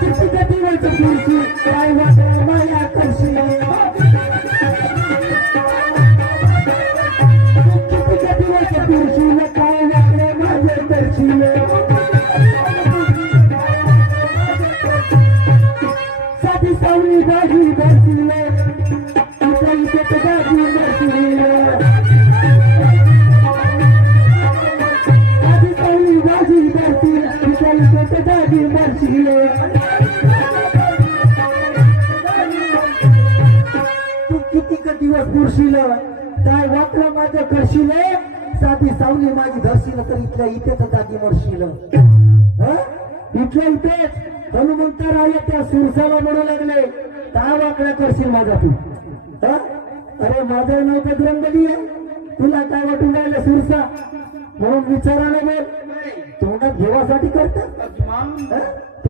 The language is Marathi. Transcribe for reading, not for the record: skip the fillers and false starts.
किती दिवस पुरशी काय वाटलं माया करशी किती दिवस पुरशीला काय वाटलं माझे करशील साधी सावली गाडी बसशील इथं इथे गाडी बसशील साधी सावली गाडी बसशील इथं इथे गाडी बसशील दिवस पुरशील काय वाटलं माझं करशील साधी सावली माझी धरशील तर इथल्या इथेच जागी मरशील इथल्या इथेच हनुमंतराय त्या सुरसाला म्हणू लागले काय वाकडा करशील माझा तू अरे माझं नाव बजरंगबली आहे तुला काय वाटून राहिलं सुरसा म्हणून विचारायला बोल तोंडात घेवासाठी करतात